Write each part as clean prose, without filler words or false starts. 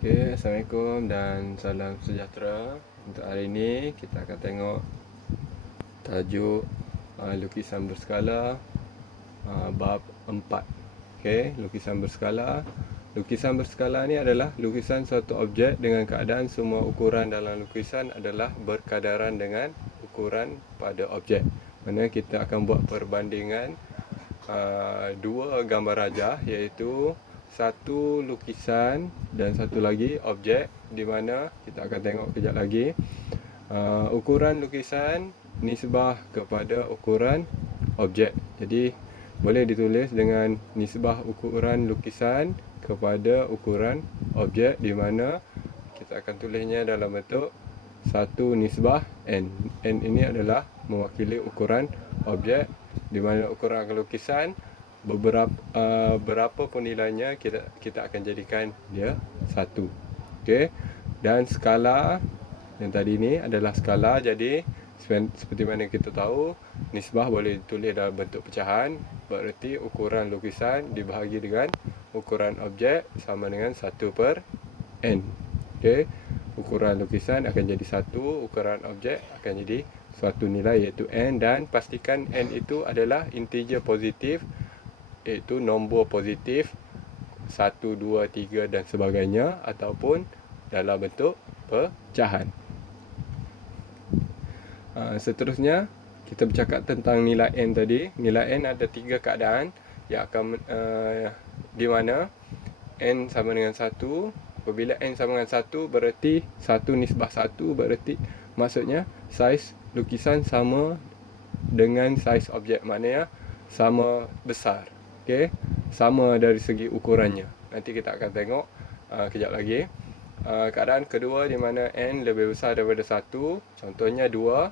Okay, Assalamualaikum dan salam sejahtera. Untuk hari ini kita akan tengok tajuk lukisan berskala bab 4. Okay, lukisan berskala. Lukisan berskala ni adalah lukisan suatu objek dengan keadaan semua ukuran dalam lukisan adalah berkadaran dengan ukuran pada objek. Mana kita akan buat perbandingan dua gambar rajah, iaitu satu lukisan dan satu lagi objek, di mana kita akan tengok kejap lagi ukuran lukisan nisbah kepada ukuran objek. Jadi boleh ditulis dengan nisbah ukuran lukisan kepada ukuran objek, di mana kita akan tulisnya dalam bentuk 1 nisbah n. N ini adalah mewakili ukuran objek, di mana ukuran lukisan berapa pun nilainya kita akan jadikan dia 1. Okey. Dan skala yang tadi ni adalah skala, jadi seperti mana kita tahu, nisbah boleh ditulis dalam bentuk pecahan, bererti ukuran lukisan dibahagi dengan ukuran objek sama dengan 1/n. Okey. Ukuran lukisan akan jadi 1, ukuran objek akan jadi suatu nilai iaitu n, dan pastikan n itu adalah integer positif, iaitu nombor positif 1, 2, 3 dan sebagainya, ataupun dalam bentuk pecahan. Seterusnya kita bercakap tentang nilai n tadi. Nilai n ada 3 keadaan yang akan di mana n sama dengan 1. Apabila n sama dengan 1 bererti 1 nisbah 1, bererti maksudnya saiz lukisan sama dengan saiz objek, maknanya sama besar. Okey, sama dari segi ukurannya. Nanti kita akan tengok kejap lagi. Keadaan kedua di mana n lebih besar daripada 1, contohnya 2,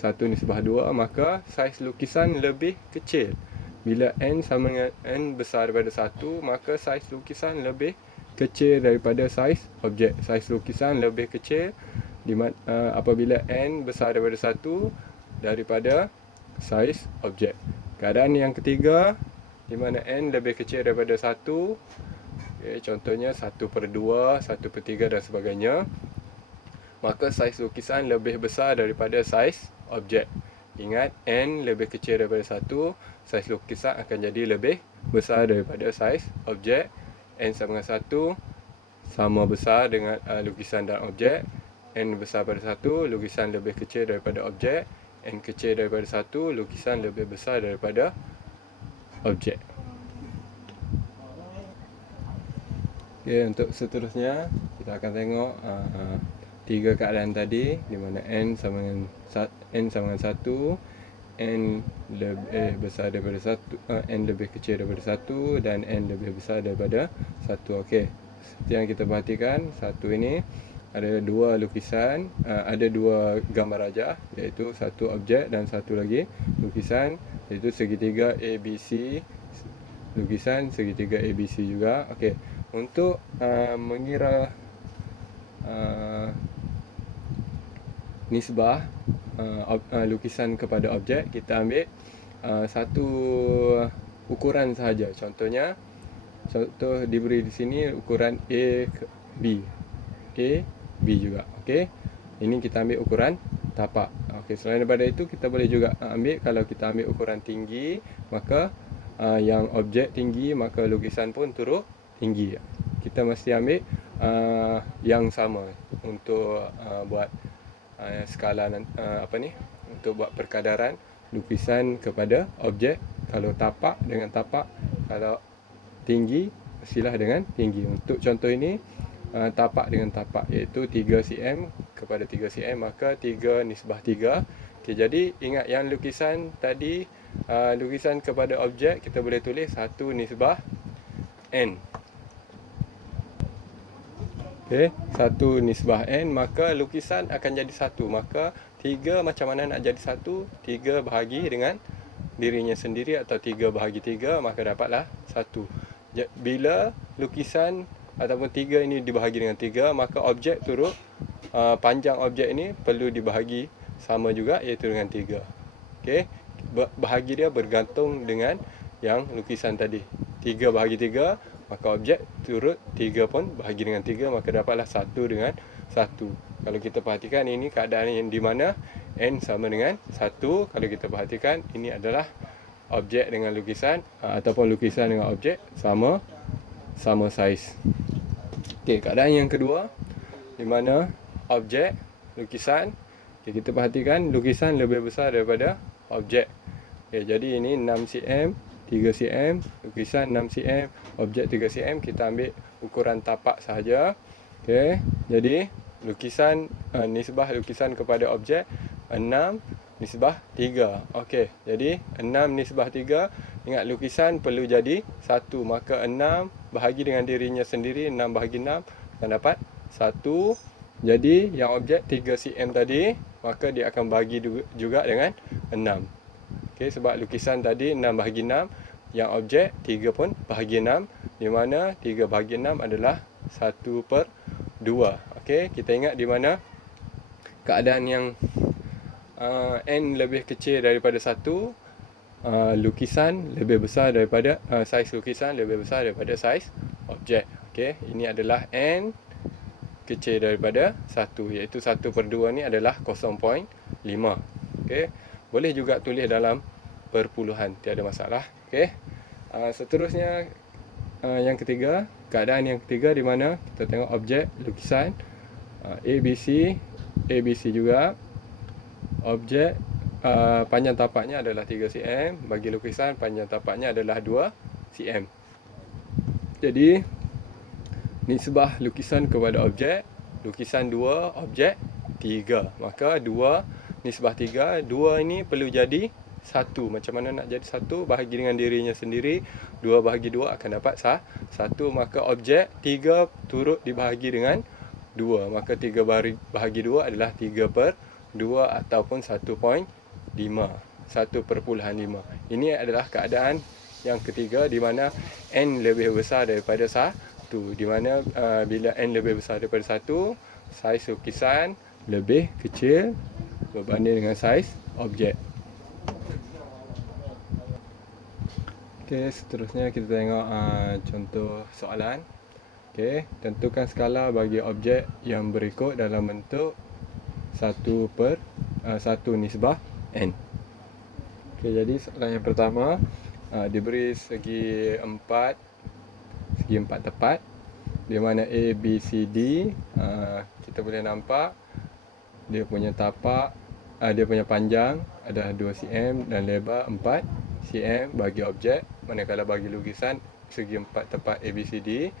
1 nisbah 2, maka saiz lukisan lebih kecil. Bila n sama dengan n besar daripada 1, maka saiz lukisan lebih kecil daripada saiz objek. Saiz lukisan lebih kecil apabila n besar daripada 1 daripada saiz objek. Keadaan yang ketiga di mana n lebih kecil daripada 1, contohnya 1/2, 1/3 dan sebagainya, maka saiz lukisan lebih besar daripada saiz objek. Ingat, n lebih kecil daripada 1, saiz lukisan akan jadi lebih besar daripada saiz objek. N sama dengan 1 sama besar dengan lukisan dan objek. N besar daripada 1, lukisan lebih kecil daripada objek. N kecil daripada 1, lukisan lebih besar daripada objek. Okay, untuk seterusnya kita akan tengok 3 keadaan tadi, di mana n sama dengan 1, n lebih besar daripada 1, n lebih kecil daripada 1, dan n lebih besar daripada 1. Okey, seperti yang kita perhatikan, satu ini ada 2 lukisan, ada 2 gambar rajah, iaitu satu objek dan satu lagi lukisan, iaitu segitiga ABC, lukisan segitiga ABC juga. Okey, untuk mengira nisbah lukisan kepada objek, kita ambil satu ukuran sahaja. Contoh diberi di sini ukuran A ke B, A, B juga. Okey, ini kita ambil ukuran tapak. Okey, selain daripada itu kita boleh juga ambil, kalau kita ambil ukuran tinggi, maka yang objek tinggi, maka lukisan pun turut tinggi. Kita mesti ambil yang sama untuk buat skala untuk buat perkadaran lukisan kepada objek. Kalau tapak dengan tapak, kalau tinggi mestilah dengan tinggi. Untuk contoh ini tapak dengan tapak, iaitu 3 cm kepada 3 cm, maka 3 nisbah 3. Okay, jadi ingat yang lukisan tadi, lukisan kepada objek, kita boleh tulis 1 nisbah n. Okey, 1 nisbah n, maka lukisan akan jadi 1. Maka 3 macam mana nak jadi 1? 3 bahagi dengan dirinya sendiri, atau 3 bahagi 3, maka dapatlah 1. Bila lukisan ataupun 3 ini dibahagi dengan 3, maka objek turut panjang objek ini perlu dibahagi sama juga, iaitu dengan 3. Okey, bahagi dia bergantung dengan yang lukisan tadi. 3 bahagi 3, maka objek turut 3 pun bahagi dengan 3, maka dapatlah 1 dengan 1. Kalau kita perhatikan ini keadaan yang di mana n sama dengan 1. Kalau kita perhatikan ini adalah objek dengan lukisan ataupun lukisan dengan objek sama saiz. Okey, keadaan yang kedua di mana objek lukisan, kita perhatikan lukisan lebih besar daripada objek. Jadi ini 6 cm, 3 cm, lukisan 6 cm, objek 3 cm. Kita ambil ukuran tapak sahaja. Jadi lukisan nisbah lukisan kepada objek 6 nisbah 3. Jadi 6 nisbah 3. Ingat lukisan perlu jadi 1, maka 6 bahagi dengan dirinya sendiri, 6 bahagi 6 akan dapat 1. Jadi yang objek 3 cm tadi, maka dia akan bahagi juga dengan 6. Sebab lukisan tadi 6 bahagi 6, yang objek 3 pun bahagi 6, di mana 3 bahagi 6 adalah 1/2. Kita ingat di mana keadaan yang n lebih kecil daripada 1, lukisan lebih besar daripada saiz lukisan lebih besar daripada saiz objek. Ini adalah n kecil daripada 1, iaitu 1/2 ni adalah 0.5. Boleh juga tulis dalam perpuluhan, tiada masalah. Seterusnya yang ketiga, keadaan yang ketiga di mana kita tengok objek lukisan ABC juga. Objek panjang tapaknya adalah 3 cm, bagi lukisan panjang tapaknya adalah 2 cm. Jadi nisbah lukisan kepada objek, lukisan 2, objek 3. Maka 2 nisbah 3, 2 ini perlu jadi 1. Macam mana nak jadi 1? Bahagi dengan dirinya sendiri, 2 bahagi 2 akan dapat 1. Maka objek 3 turut dibahagi dengan 2. Maka 3 bahagi 2 adalah 3/2 ataupun 1.5. 1/5. Ini adalah keadaan yang ketiga di mana n lebih besar daripada 1. Di mana bila n lebih besar daripada 1, saiz lukisan lebih kecil berbanding dengan saiz objek. Seterusnya kita tengok contoh soalan. Tentukan skala bagi objek yang berikut dalam bentuk 1/1 nisbah n. Jadi soalan yang pertama, diberi segi 4 tepat, di mana A, B, C, D. Kita boleh nampak dia punya tapak, dia punya panjang adalah 2 cm dan lebar 4 cm bagi objek. Manakala bagi lukisan segi 4 tepat A, B, C, D,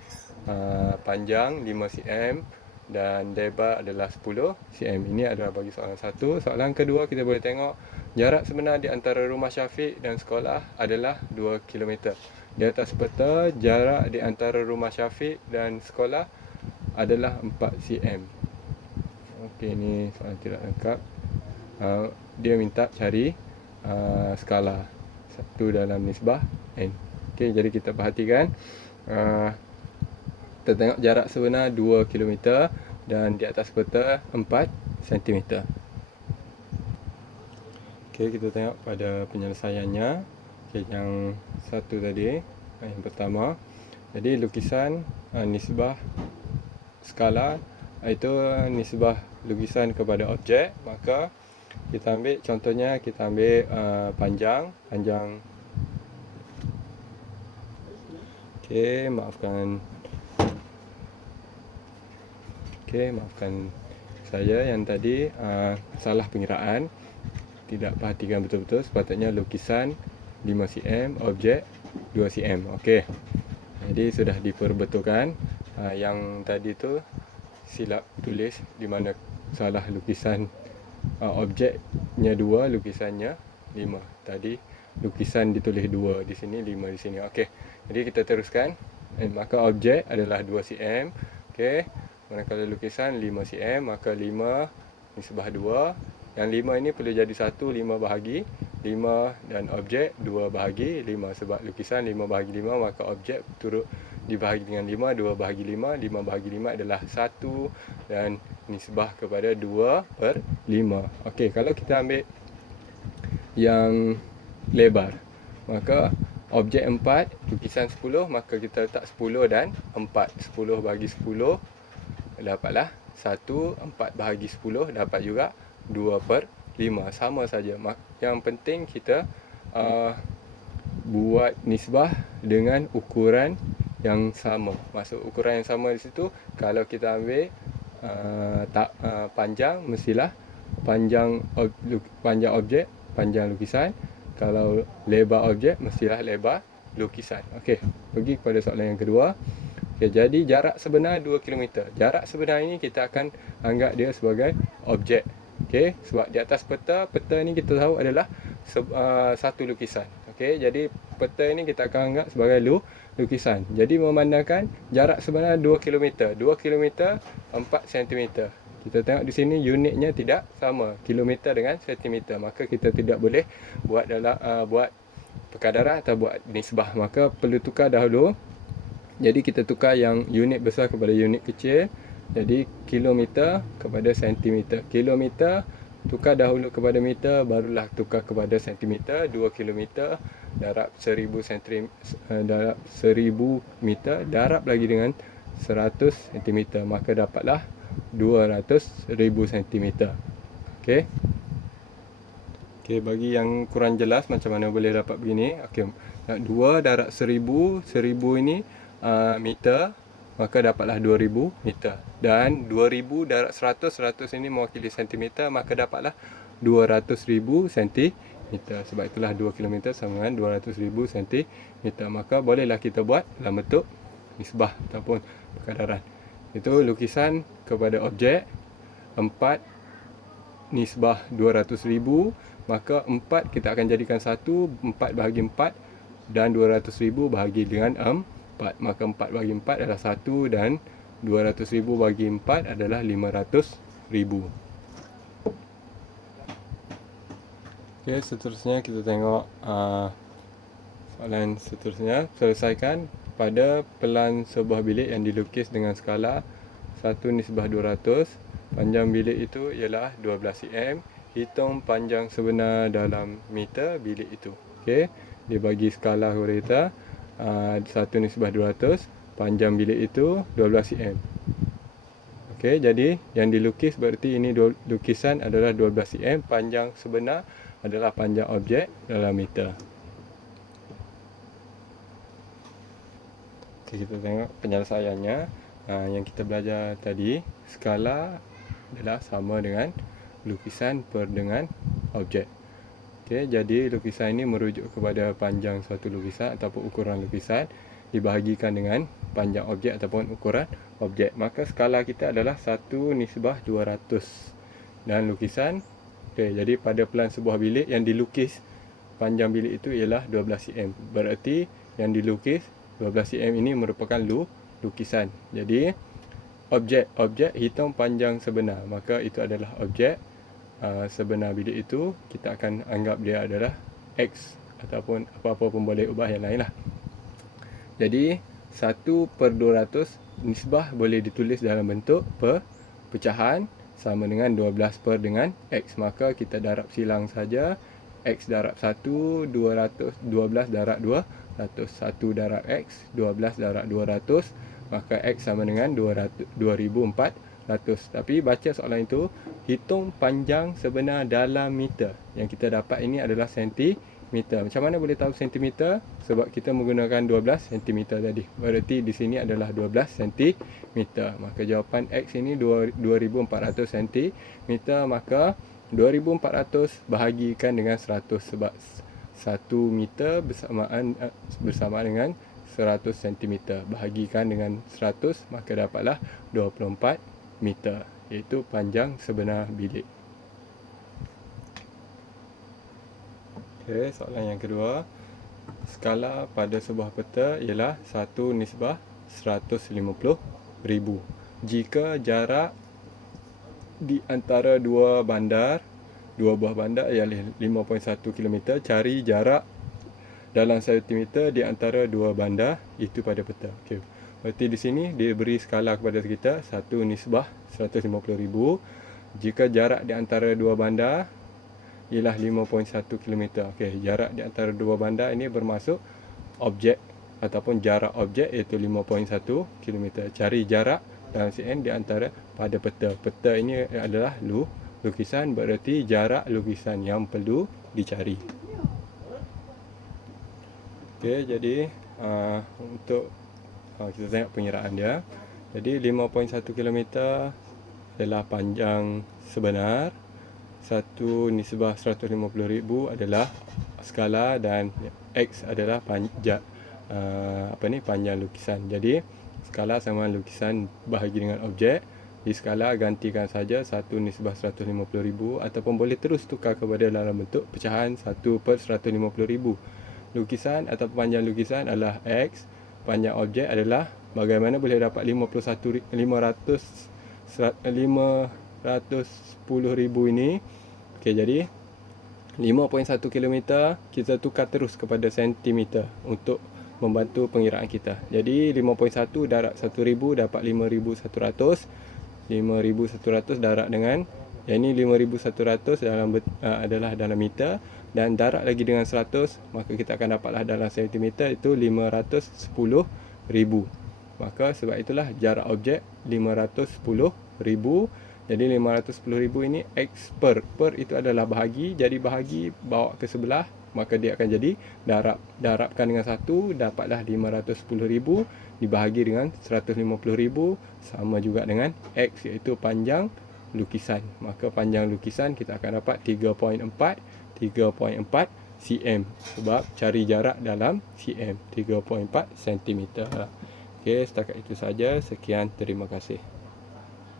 panjang 5 cm dan lebar adalah 10 cm. Ini adalah bagi soalan 1. Soalan kedua, kita boleh tengok jarak sebenar di antara rumah Syafiq dan sekolah adalah 2 km. Di atas peta, jarak di antara rumah Syafiq dan sekolah adalah 4 cm. Ini soalan tidak lengkap. Dia minta cari skala 1 dalam nisbah n. Jadi kita perhatikan, kita tengok jarak sebenar 2 km dan di atas peta 4 cm. Kita tengok pada penyelesaiannya. Yang satu tadi, yang pertama. Jadi lukisan nisbah skala, itu nisbah lukisan kepada objek. Maka kita ambil contohnya, kita ambil panjang. Maafkan saya yang tadi salah pengiraan, tidak perhatikan betul-betul. Sepatutnya lukisan 5 cm, objek 2 cm. Jadi sudah diperbetulkan. Yang tadi tu silap tulis, di mana salah lukisan objeknya 2, lukisannya 5. Tadi lukisan ditulis 2 di sini, 5 di sini. Jadi kita teruskan. Maka objek adalah 2 cm. Manakala lukisan 5 cm, maka 5 nisbah 2. Yang 5 ini perlu jadi 1, 5 bahagi 5, dan objek 2 bahagi 5. Sebab lukisan 5 bahagi 5, maka objek turut dibahagi dengan 5, 2 bahagi 5. 5 bahagi 5 adalah 1 dan nisbah kepada 2/5. Kalau kita ambil yang lebar, maka objek 4, lukisan 10, maka kita letak 10 dan 4. 10 bahagi 10 dapatlah 1, 4 bahagi 10 dapat juga 2/5. Sama saja. Yang penting kita buat nisbah dengan ukuran yang sama. Maksud ukuran yang sama di situ, kalau kita ambil panjang, mestilah panjang objek, panjang lukisan. Kalau lebar objek, mestilah lebar lukisan. Okey, pergi kepada soalan yang kedua. Okay, jadi jarak sebenar 2 km. Jarak sebenar ini kita akan anggap dia sebagai objek. Okey, sebab di atas peta ni kita tahu adalah satu lukisan. Okey, jadi peta ini kita akan anggap sebagai lukisan. Jadi memandangkan jarak sebenar 2 km. 2 km 4 cm. Kita tengok di sini unitnya tidak sama, kilometer dengan sentimeter. Maka kita tidak boleh buat buat perkadaran atau buat nisbah. Maka perlu tukar dahulu. Jadi kita tukar yang unit besar kepada unit kecil. Jadi kilometer kepada sentimeter. Kilometer tukar dahulu kepada meter, barulah tukar kepada sentimeter. 2 kilometer darab 1000 darab 1000 meter, darab lagi dengan 100 cm, maka dapatlah 200,000 cm. Okey. Okey, bagi yang kurang jelas macam mana boleh dapat begini. Okey, 2 darab 1000, 1000 ini meter, maka dapatlah 2000 meter. Dan 2000 darab 100, 100 ini mewakili sentimeter, maka dapatlah 200,000 centimeter. Sebab itulah 2 km sama dengan 200,000 centimeter. Maka bolehlah kita buat dalam bentuk nisbah ataupun perkadaran. Itu lukisan kepada objek. 4 nisbah 200,000, maka 4 kita akan jadikan 1, 4 bahagi 4, dan 200,000 bahagi dengan 4. Maka 4 bahagi 4 adalah 1, dan 200,000 bagi 4 adalah 500,000. Okey, seterusnya kita tengok soalan seterusnya. Selesaikan pada pelan sebuah bilik yang dilukis dengan skala 1:200. Panjang bilik itu ialah 12 cm. Hitung panjang sebenar dalam meter bilik itu. Okey, dia bagi skala kepada kita 1:200. Panjang bilik itu 12 cm. Okey, jadi yang dilukis berarti ini lukisan adalah 12 cm. Panjang sebenar adalah panjang objek dalam meter. Okay, kita tengok penyelesaiannya. Yang kita belajar tadi, skala adalah sama dengan lukisan per dengan objek. Okay, jadi lukisan ini merujuk kepada panjang suatu lukisan ataupun ukuran lukisan dibahagikan dengan panjang objek ataupun ukuran objek. Maka skala kita adalah 1:200. Dan lukisan, okay, jadi pada pelan sebuah bilik yang dilukis, panjang bilik itu ialah 12 cm. Berarti yang dilukis 12 cm ini merupakan lukisan. Jadi objek hitung panjang sebenar, maka itu adalah objek sebenar bilik itu. Kita akan anggap dia adalah X ataupun apa-apa pun boleh ubah yang lain lah. Jadi 1/200 nisbah boleh ditulis dalam bentuk pecahan sama dengan 12 per dengan X. Maka kita darab silang saja. X darab 1, 200, 12 darab 200. 1 darab X, 12 darab 200. Maka X sama dengan 2400. Tapi baca soalan itu, hitung panjang sebenar dalam meter. Yang kita dapat ini adalah sentimeter. Macam mana boleh tahu sentimeter? Sebab kita menggunakan 12 cm tadi. Berarti di sini adalah 12 cm. Maka jawapan X ini 2400 cm. Maka 2400 bahagikan dengan 100. Sebab 1 meter bersamaan dengan 100 cm. Bahagikan dengan 100, maka dapatlah 24 meter. Iaitu panjang sebenar bilik. Okey, soalan yang kedua. Skala pada sebuah peta ialah 1:150,000. Jika jarak di antara dua buah bandar ialah 5.1 km, cari jarak dalam cm di antara dua bandar itu pada peta. Okey. Berarti di sini dia beri skala kepada kita 1:150,000. Jika jarak di antara dua bandar ialah 5.1 km. Okey, jarak di antara dua bandar ini bermaksud objek ataupun jarak objek iaitu 5.1 km. Cari jarak dalam cm di antara pada peta. Peta ini adalah lukisan, berarti jarak lukisan yang perlu dicari. Okey, jadi untuk kita tengok pengiraan dia. Jadi 5.1 km adalah panjang sebenar. 1 nisbah 150,000 adalah skala dan X adalah panjang lukisan. Jadi skala sama lukisan bahagi dengan objek. Di skala gantikan saja 1 nisbah 150,000 ataupun boleh terus tukar kepada dalam bentuk pecahan 1/150,000. Lukisan atau panjang lukisan adalah X. Panjang objek adalah bagaimana boleh dapat 510,000 ini. Okey, jadi 5.1 km kita tukar terus kepada sentimeter untuk membantu pengiraan kita. Jadi 5.1 darab 1000 dapat 5100. 5100 darab dengan yang ini 5100 adalah dalam meter, dan darab lagi dengan 100, maka kita akan dapatlah dalam sentimeter itu 510,000. Maka sebab itulah jarak objek 510,000. Jadi 510,000 ini X per itu adalah bahagi. Jadi bahagi bawa ke sebelah, maka dia akan jadi darabkan dengan 1, dapatlah 510,000 dibahagi dengan 150,000 sama juga dengan X, iaitu panjang lukisan. Maka panjang lukisan kita akan dapat 3.4 cm, sebab cari jarak dalam cm, 3.4 cm. Okey, setakat itu saja. Sekian, terima kasih.